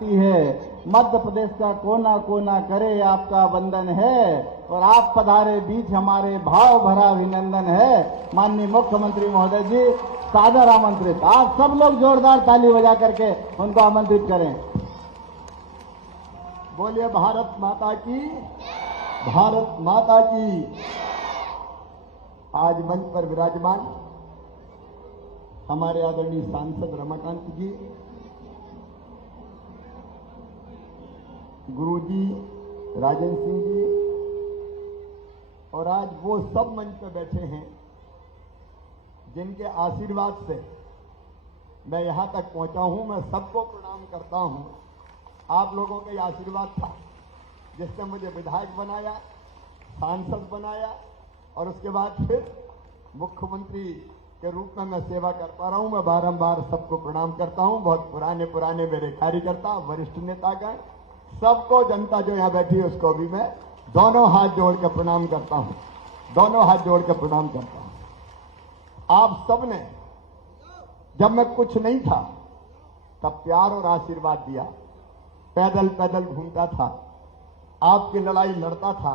है। मध्य प्रदेश का कोना कोना करे आपका वंदन है और आप पधारे बीच हमारे भाव भरा अभिनंदन है। माननीय मुख्यमंत्री महोदय जी सादर आमंत्रित। आप सब लोग जोरदार ताली बजा करके उनको आमंत्रित करें। बोलिए भारत माता की, भारत माता की। आज मंच पर विराजमान हमारे आदरणीय सांसद रमाकांत जी, गुरुजी राजन सिंह जी, और आज वो सब मंच पर बैठे हैं जिनके आशीर्वाद से मैं यहां तक पहुंचा हूं। मैं सबको प्रणाम करता हूं। आप लोगों का आशीर्वाद था जिसने मुझे विधायक बनाया, सांसद बनाया और उसके बाद फिर मुख्यमंत्री के रूप में मैं सेवा कर पा रहा हूं। मैं बारंबार सबको प्रणाम करता हूं। बहुत पुराने मेरे कार्यकर्ता, वरिष्ठ नेतागण, सबको, जनता जो यहां बैठी है उसको भी मैं दोनों हाथ जोड़ कर प्रणाम करता हूं। दोनों हाथ जोड़ कर प्रणाम करता हूं। आप सबने जब मैं कुछ नहीं था तब प्यार और आशीर्वाद दिया। पैदल पैदल घूमता था, आपकी लड़ाई लड़ता था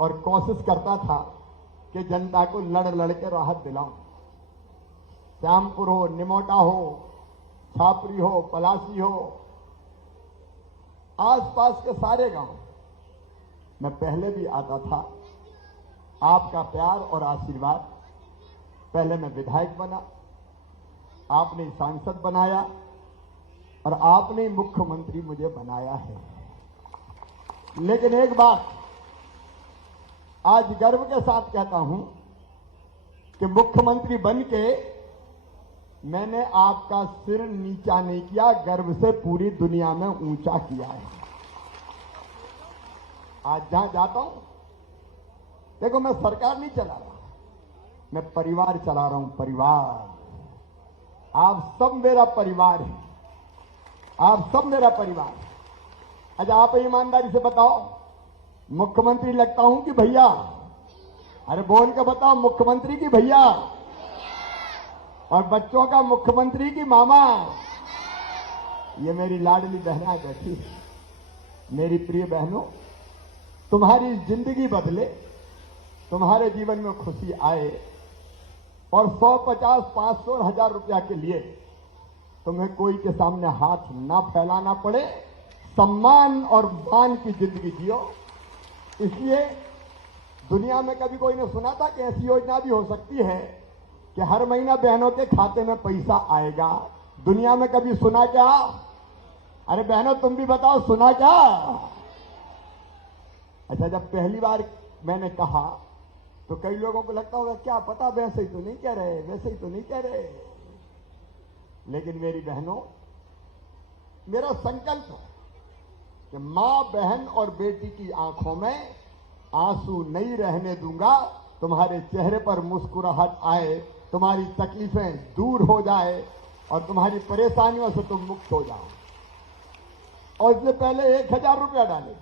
और कोशिश करता था कि जनता को लड़ के राहत दिलाऊं। श्यामपुर हो, निमोटा हो, छापरी हो, पलासी हो, आसपास के सारे गांव मैं पहले भी आता था। आपका प्यार और आशीर्वाद, पहले मैं विधायक बना, आपने सांसद बनाया और आपने मुख्यमंत्री मुझे बनाया है। लेकिन एक बात आज गर्व के साथ कहता हूं कि मुख्यमंत्री बन के मैंने आपका सिर नीचा नहीं किया, गर्व से पूरी दुनिया में ऊंचा किया है। आज जहां जाता हूं, देखो मैं सरकार नहीं चला रहा, मैं परिवार चला रहा हूं। परिवार, आप सब मेरा परिवार है, आप सब मेरा परिवार। अच्छा आप ईमानदारी से बताओ, मुख्यमंत्री लगता हूं कि भैया? अरे बोल के बताओ, मुख्यमंत्री की भैया? और बच्चों का मुख्यमंत्री की मामा? ये मेरी लाडली बहना बैठी है। मेरी प्रिय बहनों, तुम्हारी जिंदगी बदले, तुम्हारे जीवन में खुशी आए और 100, 50, 500 और 1000 रुपया के लिए तुम्हें कोई के सामने हाथ ना फैलाना पड़े, सम्मान और मान की जिंदगी जियो। इसलिए दुनिया में कभी कोई ने सुना था कि ऐसी योजना भी हो सकती है कि हर महीना बहनों के खाते में पैसा आएगा? दुनिया में कभी सुना क्या? अरे बहनों तुम भी बताओ, सुना क्या? अच्छा, जब पहली बार मैंने कहा तो कई लोगों को लगता होगा क्या पता वैसे ही तो नहीं कह रहे, वैसे ही तो नहीं कह रहे। लेकिन मेरी बहनों, मेरा संकल्प है कि मां, बहन और बेटी की आंखों में आंसू नहीं रहने दूंगा। तुम्हारे चेहरे पर मुस्कुराहट आए, तुम्हारी तकलीफें दूर हो जाए और तुम्हारी परेशानियों से तुम मुक्त हो जाओ। और इसलिए पहले 1000 रुपया डाले,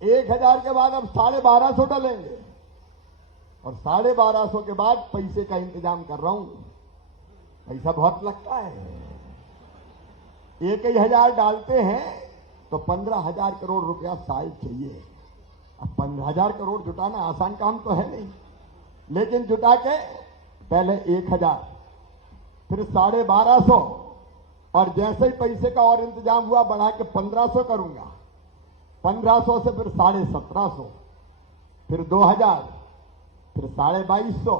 1000 के बाद अब 1250 डालेंगे और 1250 के बाद पैसे का इंतजाम कर रहा हूं। पैसा बहुत लगता है। 1000 डालते हैं तो 15,000 करोड़ रुपया साल चाहिए। अब 15,000 करोड़ जुटाना आसान काम तो है नहीं, लेकिन जुटा के पहले 1000, फिर 1250 और जैसे ही पैसे का और इंतजाम हुआ बढ़ा के 1500 करूंगा। 1500 से फिर 1750, फिर 2000, फिर 2250,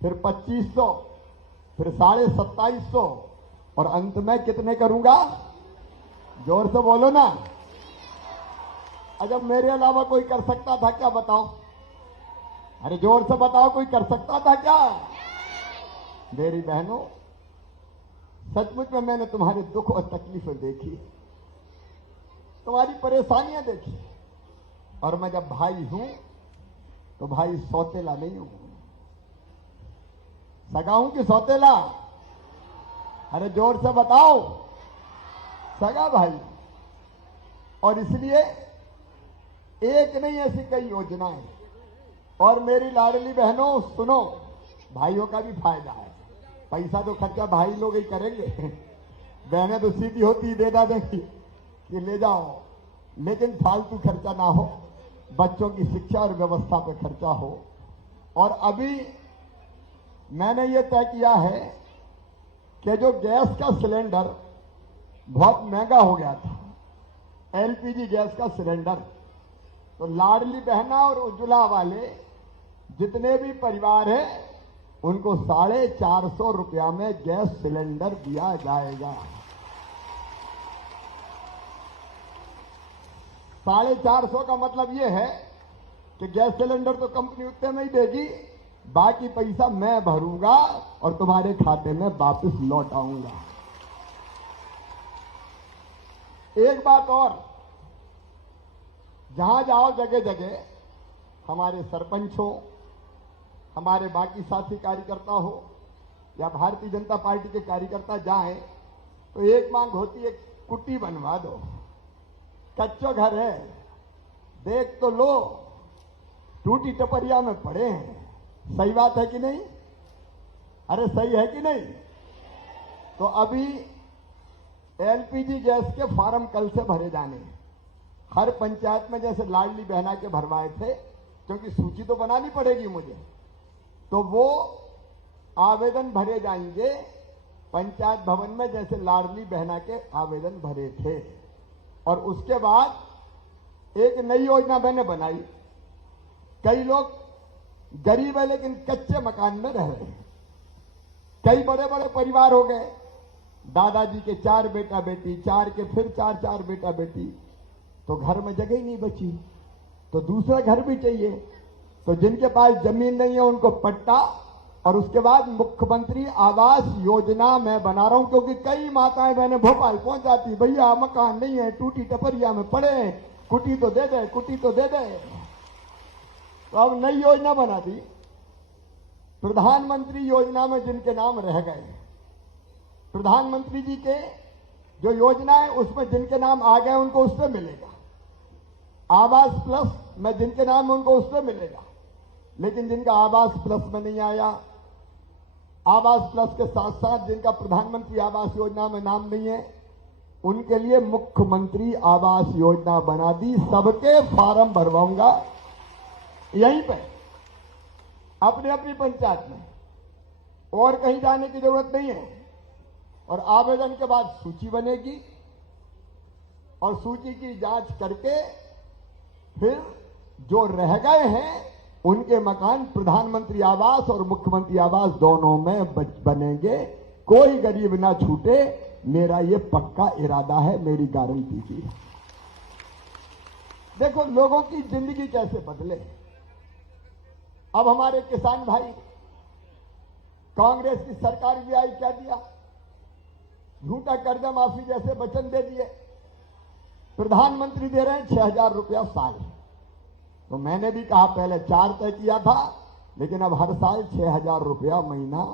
फिर 2500, फिर 2750 और अंत में कितने करूंगा? जोर से बोलो ना। अगर मेरे अलावा कोई कर सकता था क्या? बताओ। अरे जोर से बताओ, कोई कर सकता था क्या? मेरी बहनों, सचमुच में मैंने तुम्हारे दुख और तकलीफें देखी, तुम्हारी परेशानियां देखी। और मैं जब भाई हूं तो भाई सौतेला नहीं हूं। सगा हूं कि सौतेला? अरे जोर से बताओ। सगा भाई। और इसलिए एक नहीं, ऐसी कई योजनाएं। और मेरी लाडली बहनों सुनो, भाइयों का भी फायदा है। पैसा तो खर्चा भाई लोग ही करेंगे, बहनें तो सीधी होती दे देंगी कि ले जाओ, लेकिन फालतू खर्चा ना हो, बच्चों की शिक्षा और व्यवस्था पे खर्चा हो। और अभी मैंने ये तय किया है कि जो गैस का सिलेंडर बहुत महंगा हो गया था, एलपीजी गैस का सिलेंडर, तो लाडली बहना और उज्ज्वला वाले जितने भी परिवार हैं उनको 450 रुपया में गैस सिलेंडर दिया जाएगा। 450 का मतलब यह है कि गैस सिलेंडर तो कंपनी उतने में ही देगी, बाकी पैसा मैं भरूंगा और तुम्हारे खाते में वापस लौट आऊंगा। एक बात और, जहां जाओ जगह जगह हमारे सरपंच हो, हमारे बाकी साथी कार्यकर्ता हो या भारतीय जनता पार्टी के कार्यकर्ता जाएं तो एक मांग होती है, कुटी बनवा दो, कच्चा घर है, देख तो लो, टूटी टपरिया में पड़े हैं। सही बात है कि नहीं? अरे सही है कि नहीं? तो अभी एलपीजी गैस के फार्म कल से भरे जाने हैं। हर पंचायत में जैसे लाडली बहना के भरवाए थे, क्योंकि सूची तो बनानी पड़ेगी मुझे, तो वो आवेदन भरे जाएंगे पंचायत भवन में जैसे लाडली बहना के आवेदन भरे थे। और उसके बाद एक नई योजना मैंने बनाई। कई लोग गरीब है लेकिन कच्चे मकान में रह रहे हैं। कई बड़े बड़े परिवार हो गए, दादाजी के 4 बेटा बेटी, 4 के फिर 4 बेटा बेटी, तो घर में जगह ही नहीं बची, तो दूसरा घर भी चाहिए। तो जिनके पास जमीन नहीं है उनको पट्टा, और उसके बाद मुख्यमंत्री आवास योजना मैं बना रहा हूं, क्योंकि कई माताएं बहनें भोपाल पहुंच जाती, भैया मकान नहीं है, टूटी टपरिया में पड़े हैं, कुटी तो दे दे, कुटी तो दे दे। तो अब नई योजना बना दी, प्रधानमंत्री योजना में जिनके नाम रह गए, प्रधानमंत्री जी के जो योजना है उसमें जिनके नाम आ गए उनको उससे मिलेगा। आवास प्लस में जिनके नाम उनको उससे मिलेगा। लेकिन जिनका आवास प्लस में नहीं आया, आवास प्लस के साथ साथ जिनका प्रधानमंत्री आवास योजना में नाम नहीं है, उनके लिए मुख्यमंत्री आवास योजना बना दी। सबके फार्म भरवाऊंगा यहीं पे अपनी अपनी पंचायत में, और कहीं जाने की जरूरत नहीं है। और आवेदन के बाद सूची बनेगी, और सूची की जांच करके फिर जो रह गए हैं उनके मकान प्रधानमंत्री आवास और मुख्यमंत्री आवास दोनों में बनेंगे। कोई गरीब ना छूटे, मेरा ये पक्का इरादा है, मेरी गारंटी की। देखो लोगों की जिंदगी कैसे बदले। अब हमारे किसान भाई, कांग्रेस की सरकार भी आई, क्या दिया? झूठा कर्जा माफी जैसे वचन दे दिए। प्रधानमंत्री दे रहे हैं 6,000 रुपया साल। तो मैंने भी कहा, पहले 4 तय किया था, लेकिन अब हर साल 6,000 रुपया महीना,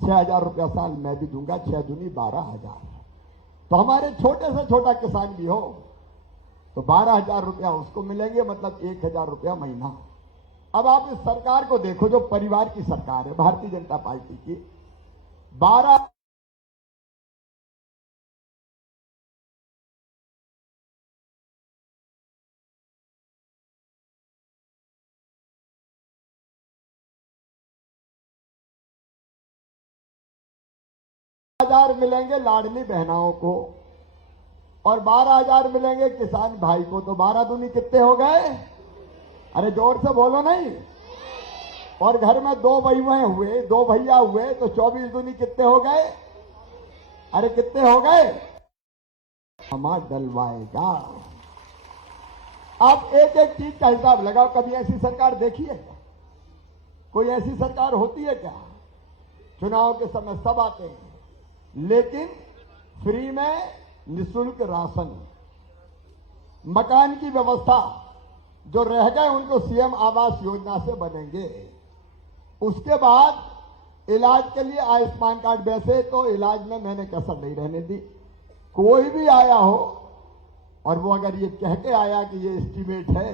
6,000 रुपया साल मैं भी दूंगा, 6 दूनी 12,000। तो हमारे छोटे से छोटा किसान भी हो तो 12,000 रुपया उसको मिलेंगे, मतलब 1,000 रुपया महीना। अब आप इस सरकार को देखो, जो परिवार की सरकार है भारतीय जनता पार्टी की, 12 हजार मिलेंगे लाडली बहनाओं को और 12,000 मिलेंगे किसान भाई को। तो 12 दूनी कितने हो गए? अरे जोर से बोलो नहीं। और घर में 2 बहनें हुए, 2 भैया हुए, तो 24 दूनी कितने हो गए? अरे कितने हो गए? हमारा डलवाएगा। आप एक एक चीज का हिसाब लगाओ। कभी ऐसी सरकार देखी है क्या? कोई ऐसी सरकार होती है क्या? चुनाव के समय सब आते हैं, लेकिन फ्री में निःशुल्क राशन, मकान की व्यवस्था, जो रह गए उनको सीएम आवास योजना से बनेंगे। उसके बाद इलाज के लिए आयुष्मान कार्ड। वैसे तो इलाज में मैंने कसर नहीं रहने दी। कोई भी आया हो और वो अगर ये कह के आया कि ये एस्टीमेट है,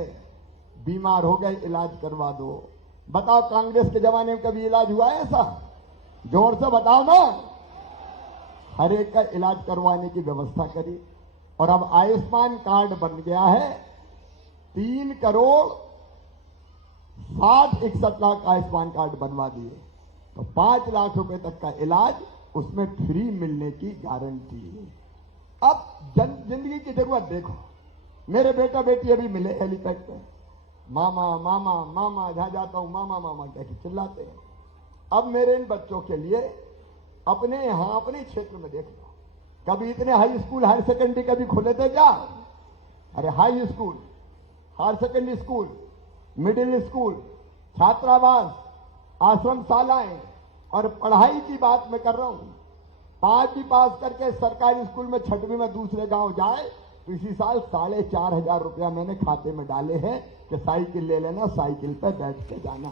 बीमार हो गए इलाज करवा दो। बताओ कांग्रेस के जमाने में कभी इलाज हुआ है ऐसा? जोर से बताओ ना। हर एक का इलाज करवाने की व्यवस्था करी। और अब आयुष्मान कार्ड बन गया है। 3,60,61,00,000 आयुष्मान कार्ड बनवा दिए, तो 5 लाख रुपए तक का इलाज उसमें फ्री मिलने की गारंटी है। अब जिंदगी की जरूरत देखो, मेरे बेटा बेटी अभी मिले हेलीपैड पे, मामा मामा मामा, जहां जाता हूं मामा मामा कह के चिल्लाते हैं। अब मेरे इन बच्चों के लिए अपने यहां अपने क्षेत्र में देख लो, कभी इतने हाई स्कूल हायर सेकेंडरी कभी खुले थे क्या? अरे high school, higher secondary school, middle school, छात्रावास, आश्रमशालाएं, और पढ़ाई की बात मैं कर रहा हूं। 5वीं पास करके सरकारी स्कूल में 6वीं में दूसरे गांव जाए तो इसी साल 4,500 रुपया मैंने खाते में डाले हैं कि साइकिल ले लेना, साइकिल पे बैठ के जाना।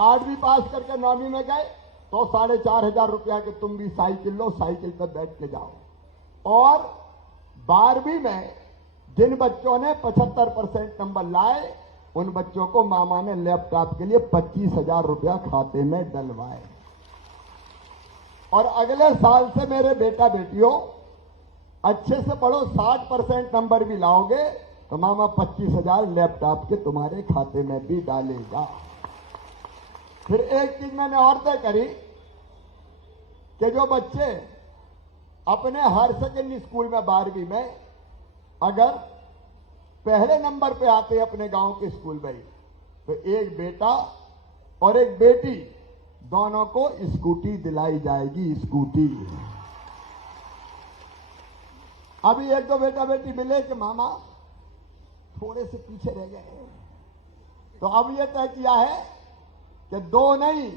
8वीं पास करके 9वीं में गए तो 4,500 रुपया के तुम भी साइकिल लो, साइकिल पे बैठ के जाओ। और 12वीं में जिन बच्चों ने 75% नंबर लाए उन बच्चों को मामा ने लैपटॉप के लिए 25,000 रुपया खाते में डलवाए। और अगले साल से मेरे बेटा बेटियों अच्छे से पढ़ो, 60% नंबर भी लाओगे तो मामा 25,000 लैपटॉप के तुम्हारे खाते में भी डालेगा। फिर एक चीज मैंने और तय करी कि जो बच्चे अपने हायर सेकेंडरी स्कूल में 12वीं में अगर पहले नंबर पे आते अपने गांव के स्कूल में, तो एक बेटा और एक बेटी दोनों को स्कूटी दिलाई जाएगी। स्कूटी। अभी एक दो बेटा बेटी मिले कि मामा थोड़े से पीछे रह गए, तो अब यह तय किया है कि 2 नहीं,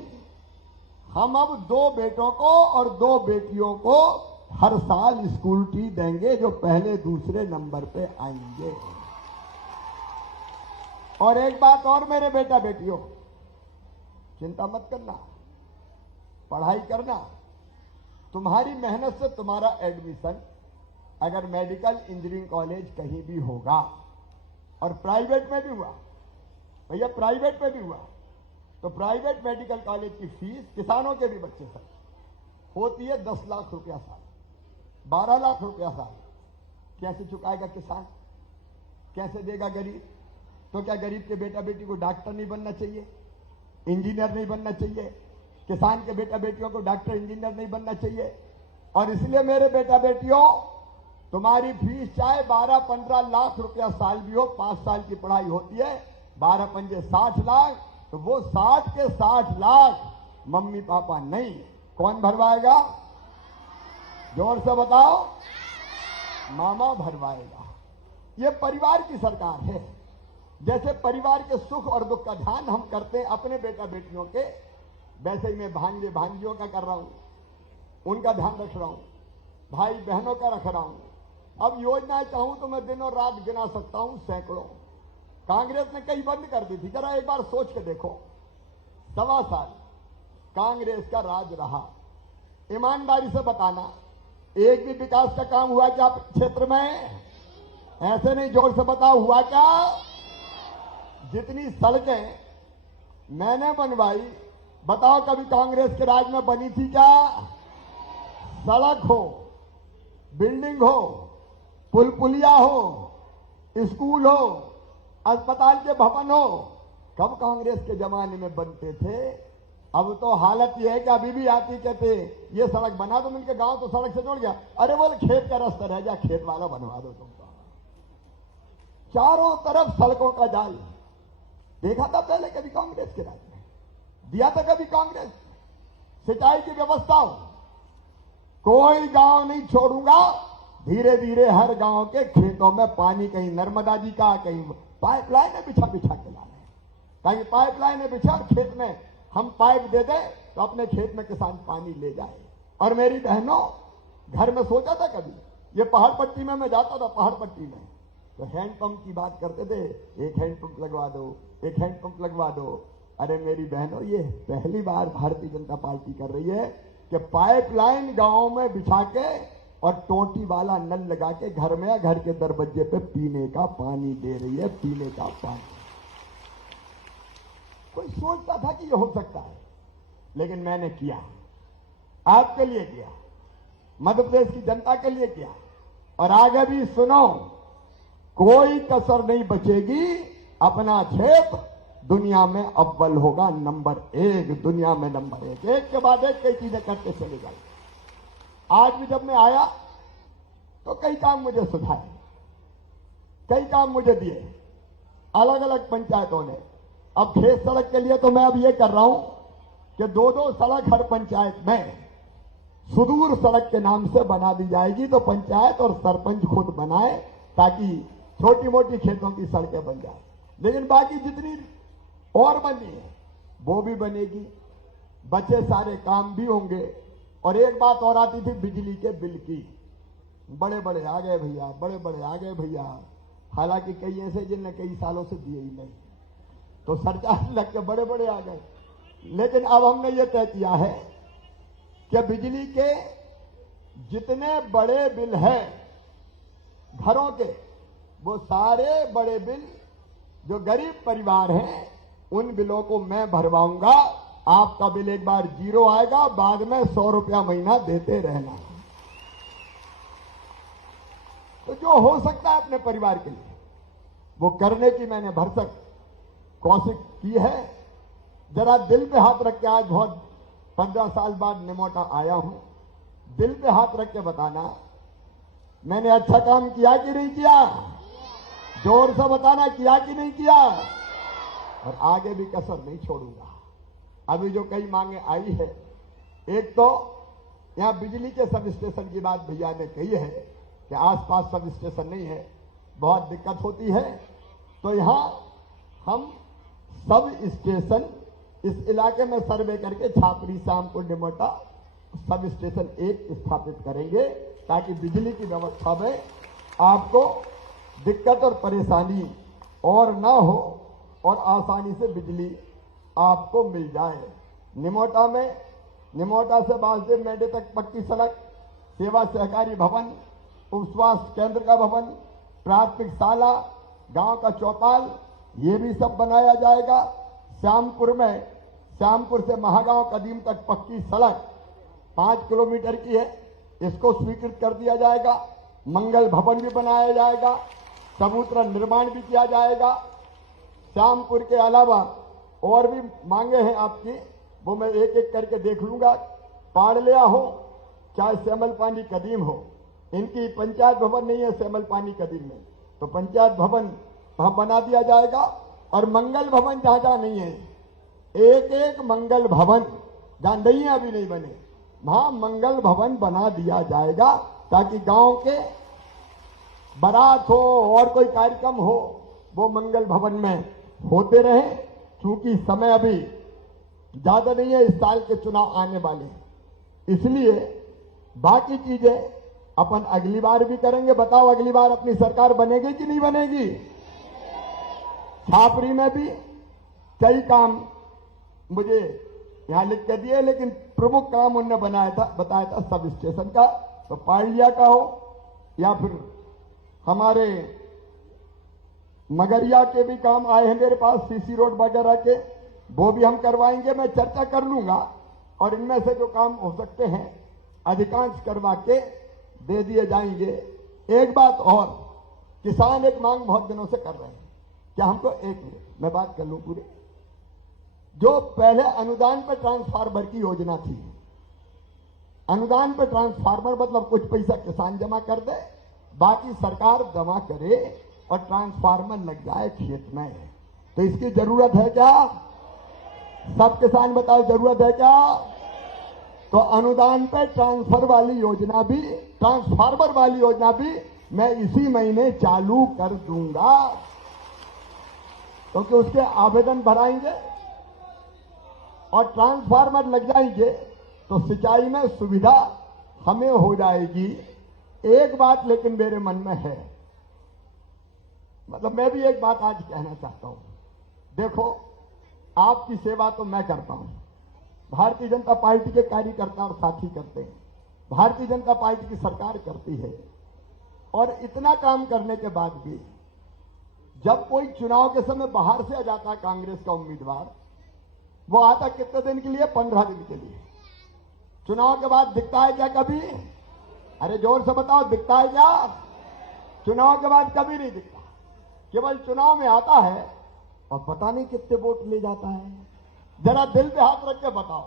हम अब 2 बेटों को और 2 बेटियों को हर साल स्कूटी देंगे जो पहले दूसरे नंबर पे आएंगे। और एक बात और मेरे बेटा बेटियों, चिंता मत करना, पढ़ाई करना, तुम्हारी मेहनत से तुम्हारा एडमिशन अगर मेडिकल इंजीनियरिंग कॉलेज कहीं भी होगा, और प्राइवेट में भी हुआ, भैया प्राइवेट में भी हुआ, तो प्राइवेट मेडिकल कॉलेज की फीस किसानों के भी बच्चे सब होती है 10 लाख रुपया साल, 12 लाख रुपया साल। कैसे चुकाएगा किसान? कैसे देगा गरीब? तो क्या गरीब के बेटा बेटी को डॉक्टर नहीं बनना चाहिए, इंजीनियर नहीं बनना चाहिए? किसान के बेटा बेटियों को डॉक्टर इंजीनियर नहीं बनना चाहिए? और इसलिए मेरे बेटा बेटियों, तुम्हारी फीस चाहे 12-15 लाख रुपया साल भी हो, 5 साल की पढ़ाई होती है, 12 पंजे 60 लाख, तो वो 60 के 60 लाख मम्मी पापा नहीं, कौन भरवाएगा? जोर से बताओ। मामा भरवाएगा। ये परिवार की सरकार है। जैसे परिवार के सुख और दुख का ध्यान हम करते हैं अपने बेटा बेटियों के, वैसे ही मैं भांजे भांजियों का कर रहा हूं, उनका ध्यान रख रहा हूं, भाई बहनों का रख रहा हूं। अब योजनाएं चाहूं तो मैं दिन और रात गिना सकता हूं, सैकड़ों। कांग्रेस ने कई बंद कर दी थी, जरा एक बार सोच के देखो, 1.25 साल कांग्रेस का राज रहा। ईमानदारी से बताना, एक भी विकास का काम हुआ क्या क्षेत्र में? ऐसे नहीं, जोर से बताओ, हुआ क्या? जितनी सड़कें मैंने बनवाई, बताओ कभी कांग्रेस के राज में बनी थी क्या? सड़क हो, बिल्डिंग हो, पुल पुलिया हो, स्कूल हो, अस्पताल के भवन हो, कब कांग्रेस के जमाने में बनते थे? अब तो हालत यह है कि अभी भी आती कहते ये सड़क बना दो, उनके गांव तो सड़क से जुड़ गया, अरे बोले खेत का रास्ता रह जा, खेत वाला बनवा दो तुम। चारों तरफ सड़कों का जाल। देखा था पहले कभी कांग्रेस के राज में? दिया था कभी कांग्रेस? सिंचाई की व्यवस्था हो, कोई गांव नहीं छोड़ूंगा, धीरे धीरे हर गांव के खेतों में पानी, कहीं नर्मदा जी का, कहीं पाइपलाइन बिछा बिछा के लाने, ताकि पाइपलाइन बिछा और खेत में हम पाइप दे दें तो अपने खेत में किसान पानी ले जाए। और मेरी बहनों, घर में सोचा था कभी? ये पहाड़ पट्टी में मैं जाता था, पहाड़ पट्टी में तो हैंडपंप की बात करते थे, एक हैंडपंप लगवा दो, एक हैंडपंप लगवा दो। अरे मेरी बहनों, ये पहली बार भारतीय जनता पार्टी कर रही है कि पाइपलाइन गांव में बिछा के और टोटी वाला नल लगा के घर में या घर के दरवाजे पे पीने का पानी दे रही है, पीने का पानी। कोई सोचता था कि ये हो सकता है, लेकिन मैंने किया। आपके लिए किया, मध्य प्रदेश की जनता के लिए किया, और आगे भी सुनो, कोई कसर नहीं बचेगी। अपना क्षेत्र दुनिया में अव्वल होगा, नंबर 1, दुनिया में नंबर 1, एक के बाद एक कई चीजें करते चले जाए। आज भी जब मैं आया तो कई काम मुझे सुझाए, कई काम मुझे दिए अलग अलग पंचायतों ने। अब खेत सड़क के लिए तो मैं अब ये कर रहा हूं कि 2-2 सड़क हर पंचायत में सुदूर सड़क के नाम से बना दी जाएगी, तो पंचायत और सरपंच खुद बनाए ताकि छोटी मोटी खेतों की सड़कें बन जाए। लेकिन बाकी जितनी और बनी है वो भी बनेगी, बचे सारे काम भी होंगे। और एक बात और आती थी बिजली के बिल की, बड़े बड़े आ गए भैया, बड़े बड़े आ गए भैया। हालांकि कई ऐसे जिनने कई सालों से दिए ही नहीं, तो सरचार्ज लग के बड़े बड़े आ गए। लेकिन अब हमने ये तय किया है कि बिजली के जितने बड़े बिल हैं घरों के, वो सारे बड़े बिल जो गरीब परिवार हैं उन बिलों को मैं भरवाऊंगा। आपका बिल एक बार 0 आएगा, बाद में 100 रुपया महीना देते रहना। तो जो हो सकता है अपने परिवार के लिए वो करने की मैंने भरसक कोशिश की है। जरा दिल पे हाथ रख के, आज बहुत 15 साल बाद निमोटा आया हूं, दिल पे हाथ रख के बताना मैंने अच्छा काम किया कि नहीं किया। जोर से बताना, किया कि नहीं किया। और आगे भी कसर नहीं छोड़ूंगा। अभी जो कई मांगे आई है, एक तो यहां बिजली के सब स्टेशन की बात भैया ने कही है कि आसपास सब स्टेशन नहीं है, बहुत दिक्कत होती है। तो यहां हम सब स्टेशन इस इलाके में सर्वे करके छापरी शामपुर निमोटा सब स्टेशन 1 स्थापित करेंगे, ताकि बिजली की व्यवस्था में आपको दिक्कत और परेशानी और ना हो और आसानी से बिजली आपको मिल जाए। निमोटा में, निमोटा से बासदेव मेडे तक पक्की सड़क, सेवा सहकारी भवन, उप स्वास्थ्य केंद्र का भवन, प्राथमिक शाला, गांव का चौपाल, ये भी सब बनाया जाएगा। श्यामपुर में, श्यामपुर से महागांव कदीम तक पक्की सड़क 5 किलोमीटर की है, इसको स्वीकृत कर दिया जाएगा। मंगल भवन भी बनाया जाएगा, चबूतरा निर्माण भी किया जाएगा। श्यामपुर के अलावा और भी मांगे हैं आपकी, वो मैं एक एक करके देख लूंगा। पाड़लिया हो चाहे श्यामल पानी कदीम हो, इनकी पंचायत भवन नहीं है श्यामल पानी कदीम में, तो पंचायत भवन वहां बना दिया जाएगा। और मंगल भवन जहां जहां नहीं है, एक एक मंगल भवन जहां नहीं है, अभी नहीं बने, वहां मंगल भवन बना दिया जाएगा, ताकि गांव के बारात हो और कोई कार्यक्रम हो वो मंगल भवन में होते रहे। क्योंकि समय अभी ज्यादा नहीं है, इस साल के चुनाव आने वाले हैं, इसलिए बाकी चीजें अपन अगली बार भी करेंगे। बताओ अगली बार अपनी सरकार बनेगी कि नहीं बनेगी। छापरी में भी कई काम मुझे यहां लिख के दिए, लेकिन प्रमुख काम उनने बताया था सब स्टेशन का, तो पाड़लिया का हो या फिर हमारे मगरिया के भी काम आए हैं मेरे पास, सीसी रोड वगैरह के, वो भी हम करवाएंगे। मैं चर्चा कर लूंगा और इनमें से जो काम हो सकते हैं अधिकांश करवा के दे दिए जाएंगे। एक बात और, किसान एक मांग बहुत दिनों से कर रहे हैं, क्या हमको, एक मिनट मैं बात कर लूं पूरी। जो पहले अनुदान पर ट्रांसफार्मर की योजना थी, अनुदान पर ट्रांसफार्मर मतलब कुछ पैसा किसान जमा कर दे, बाकी सरकार जमा करे और ट्रांसफार्मर लग जाए खेत में। तो इसकी जरूरत है क्या? सब किसान बताओ, जरूरत है क्या? तो अनुदान पे ट्रांसफर वाली योजना भी, ट्रांसफार्मर वाली योजना भी मैं इसी महीने चालू कर दूंगा, क्योंकि उसके आवेदन भराएंगे और ट्रांसफार्मर लग जाएंगे तो सिंचाई में सुविधा हमें हो जाएगी। एक बात लेकिन मेरे मन में है, मतलब मैं भी एक बात आज कहना चाहता हूं। देखो, आपकी सेवा तो मैं करता हूं, भारतीय जनता पार्टी के कार्यकर्ता और साथी करते हैं, भारतीय जनता पार्टी की सरकार करती है। और इतना काम करने के बाद भी जब कोई चुनाव के समय बाहर से आ जाता है कांग्रेस का उम्मीदवार, वो आता कितने दिन के लिए? 15 दिन के लिए। चुनाव के बाद दिखता है क्या कभी? अरे जोर से बताओ, दिखता है क्या? चुनाव के बाद कभी नहीं दिखता। केवल चुनाव में आता है और पता नहीं कितने वोट ले जाता है। जरा दिल पे हाथ रख के बताओ,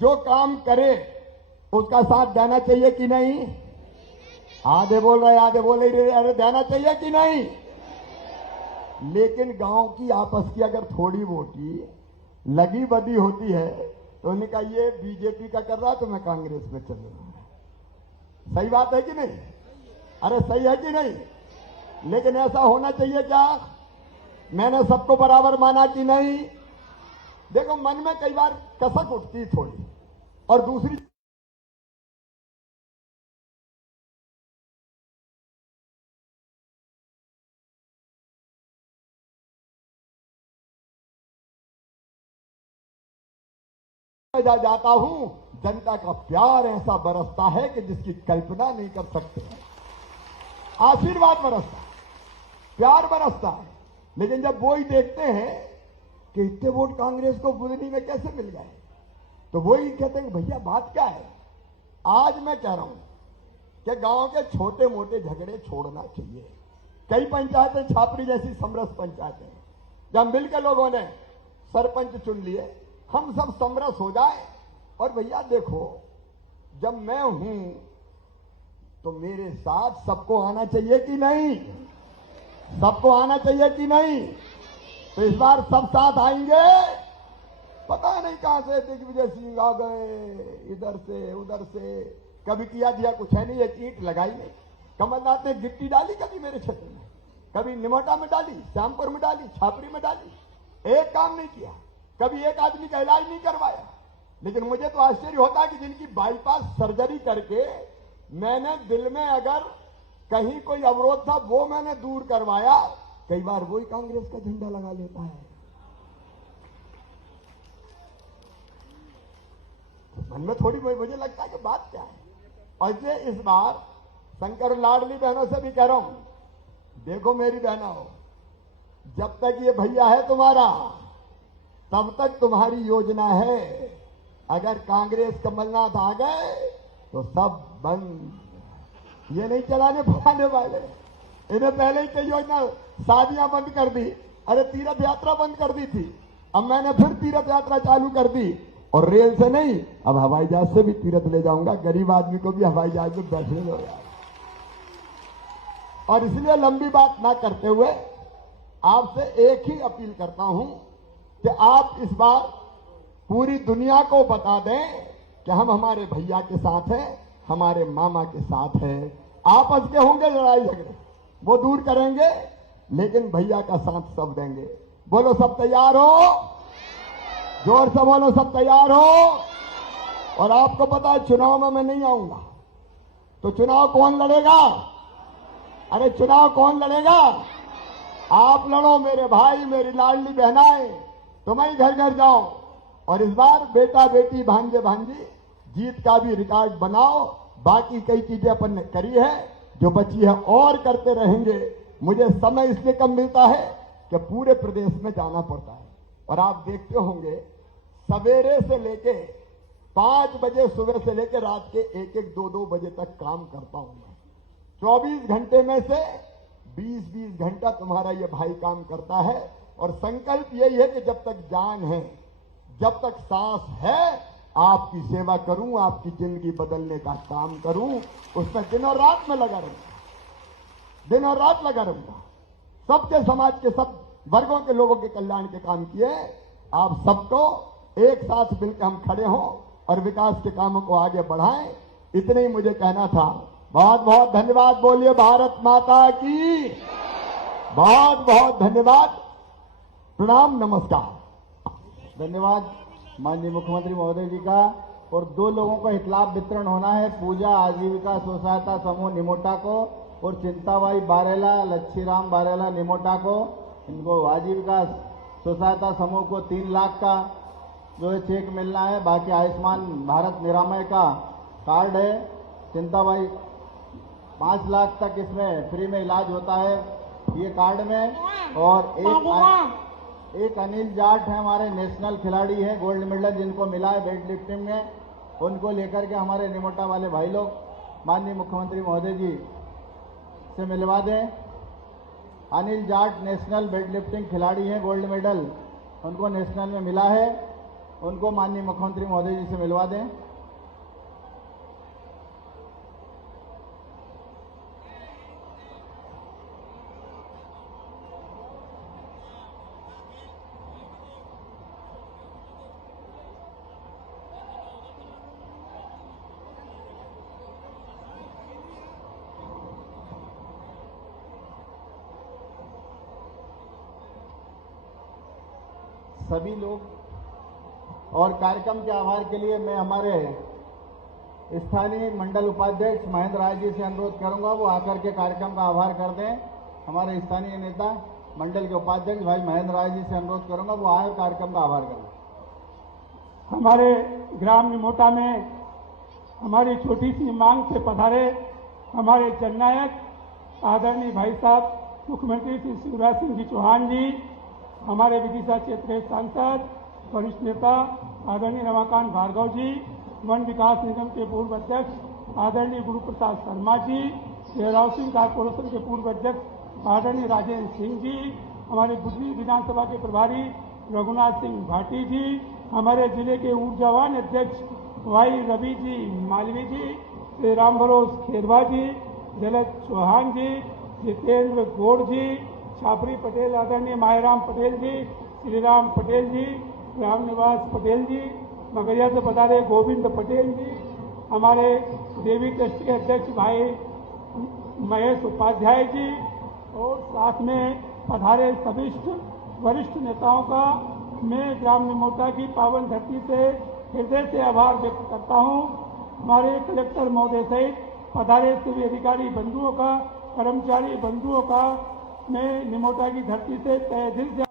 जो काम करे उसका साथ देना चाहिए कि नहीं? आधे बोल रहे, आधे बोल रहे, अरे देना चाहिए कि नहीं? लेकिन गांव की आपस की अगर थोड़ी मोटी लगी बदी होती है तो उन्हें कहा ये बीजेपी का कर रहा है तो मैं कांग्रेस में चल रहा हूं। सही बात है कि नहीं? अरे सही है कि नहीं? लेकिन ऐसा होना चाहिए क्या? मैंने सबको बराबर माना कि नहीं? देखो, मन में कई बार कसक उठती थोड़ी, और दूसरी जाता हूं, जनता का प्यार ऐसा बरसता है कि जिसकी कल्पना नहीं कर सकते। आशीर्वाद बरसता है, प्यार बरसता है। लेकिन जब वो ही देखते हैं कि इतने वोट कांग्रेस को बुधनी में कैसे मिल गए, तो वो ही कहते हैं कि भैया बात क्या है। आज मैं कह रहा हूं कि गांव के छोटे मोटे झगड़े छोड़ना चाहिए। कई पंचायतें छापरी जैसी समरस पंचायतें, जब मिलकर लोगों ने सरपंच चुन लिए, हम सब समरस हो जाए। और भैया देखो, जब मैं हूं तो मेरे साथ सबको आना चाहिए कि नहीं? सबको आना चाहिए कि नहीं? तो इस बार सब साथ आएंगे। पता नहीं कहां से दिग्विजय सिंह आ गए, इधर से उधर से, कभी किया दिया कुछ है नहीं, एक ईंट लगाई नहीं। कमलनाथ ने गिट्टी डाली कभी मेरे क्षेत्र में? कभी निमोटा में डाली, श्यामपुर में डाली, छापरी में डाली, एक काम नहीं किया। कभी एक आदमी का इलाज नहीं करवाया। लेकिन मुझे तो आश्चर्य होता है कि जिनकी बाईपास सर्जरी करके मैंने दिल में अगर कहीं कोई अवरोध था वो मैंने दूर करवाया, कई बार वही कांग्रेस का झंडा लगा लेता है। मन में थोड़ी मुझे लगता है कि बात क्या है। और इसलिए इस बार शंकर लाडली बहनों से भी कह रहा हूं, देखो मेरी बहनों, जब तक ये भैया है तुम्हारा तब तक तुम्हारी योजना है। अगर कांग्रेस कमलनाथ आ गए तो सब बंद। ये नहीं चलाने पाने वाले। इन्हें पहले ही कई योजना, शादियां बंद कर दी, अरे तीर्थ यात्रा बंद कर दी थी, अब मैंने फिर तीर्थ यात्रा चालू कर दी। और रेल से नहीं, अब हवाई जहाज से भी तीर्थ ले जाऊंगा। गरीब आदमी को भी हवाई जहाज में बैठने दो यार। और इसलिए लंबी बात ना करते हुए आपसे एक ही अपील करता हूं कि आप इस बार पूरी दुनिया को बता दें कि हम हमारे भैया के साथ हैं, हमारे मामा के साथ हैं। आपस के होंगे लड़ाई झगड़े, वो दूर करेंगे, लेकिन भैया का साथ सब देंगे। बोलो सब तैयार हो? जोर से बोलो सब तैयार हो? और आपको पता है चुनाव में मैं नहीं आऊंगा, तो चुनाव कौन लड़ेगा? अरे चुनाव कौन लड़ेगा? आप लड़ो मेरे भाई, मेरी लाडली बहनाएं, तुम ही घर घर जाओ। और इस बार बेटा बेटी भांजे भांजी जीत का भी रिकॉर्ड बनाओ। बाकी कई चीजें अपन ने करी है, जो बची है और करते रहेंगे। मुझे समय इसलिए कम मिलता है कि पूरे प्रदेश में जाना पड़ता है। और आप देखते होंगे सवेरे से लेके 5 बजे सुबह से लेके रात के 1-1, 2-2 बजे तक काम करता हूं मैं। 24 घंटे में से 20-20 घंटा तुम्हारा ये भाई काम करता है। और संकल्प यही है कि जब तक जान है, जब तक सांस है, आपकी सेवा करूं, आपकी जिंदगी बदलने का काम करूं। उसमें दिन और रात में लगा रहूंगा, दिन और रात लगा रहूंगा। सबके, समाज के सब वर्गों के लोगों के कल्याण के काम किए। आप सबको एक साथ मिलकर हम खड़े हों और विकास के कामों को आगे बढ़ाएं। इतने ही मुझे कहना था। बहुत बहुत धन्यवाद। बोलिए भारत माता की। बहुत बहुत धन्यवाद। प्रणाम, नमस्कार। धन्यवाद माननीय मुख्यमंत्री महोदय जी का। और 2 लोगों को हितलाभ वितरण होना है, पूजा आजीविका स्व सहायता समूह निमोटा को और चिंताबाई बारेला, लच्छीराम बारेला निमोटा को। इनको आजीविका स्व सहायता समूह को 3 लाख का जो है चेक मिलना है। बाकी आयुष्मान भारत निरामय का कार्ड है। चिंताबाई 5 लाख तक इसमें फ्री में इलाज होता है ये कार्ड में। और एक अनिल जाट है, हमारे नेशनल खिलाड़ी हैं, गोल्ड मेडल जिनको मिला है वेट लिफ्टिंग में, उनको लेकर के हमारे निमोटा वाले भाई लोग माननीय मुख्यमंत्री महोदय जी से मिलवा दें। अनिल जाट नेशनल वेटलिफ्टिंग खिलाड़ी हैं, गोल्ड मेडल उनको नेशनल में मिला है, उनको माननीय मुख्यमंत्री महोदय जी से मिलवा दें। सभी लोग और कार्यक्रम के आभार के लिए मैं हमारे स्थानीय मंडल उपाध्यक्ष महेंद्र राय जी से अनुरोध करूंगा, वो आकर के कार्यक्रम का आभार कर दें। हमारे स्थानीय नेता मंडल के उपाध्यक्ष भाई महेंद्र राय जी से अनुरोध करूंगा, वो आए कार्यक्रम का आभार करें। हमारे ग्राम निमोटा में हमारी छोटी सी मांग से पधारे हमारे जननायक आदरणीय भाई साहब मुख्यमंत्री श्री शिवराज सिंह जी चौहान जी, हमारे विदिशा क्षेत्र के सांसद वरिष्ठ नेता आदरणीय रमाकांत भार्गव जी, वन विकास निगम के पूर्व अध्यक्ष आदरणीय गुरु प्रसाद शर्मा जी, हाउसिंग कॉर्पोरेशन के पूर्व अध्यक्ष आदरणीय राजेंद्र सिंह जी, हमारे बुधनी विधानसभा के प्रभारी रघुनाथ सिंह भाटी जी, हमारे जिले के ऊर्जावान अध्यक्ष भाई रवि जी मालवी जी, श्री राम भरोस खेरवा जी, जलद चौहान जी, जितेंद्र गौड़ जी, छापरी पटेल आदरणीय मायराम पटेल जी, श्रीराम पटेल जी, रामनिवास पटेल जी, मगरिया से पधारे गोविंद पटेल जी, हमारे देवी ट्रस्ट के अध्यक्ष भाई महेश उपाध्याय जी और साथ में पधारे सभी वरिष्ठ नेताओं का मैं ग्राम निमोटा की पावन धरती से हृदय से आभार व्यक्त करता हूं। हमारे कलेक्टर महोदय सहित पधारे सभी अधिकारी बंधुओं का, कर्मचारी बंधुओं का मैं निमोटा की धरती से तहे दिल से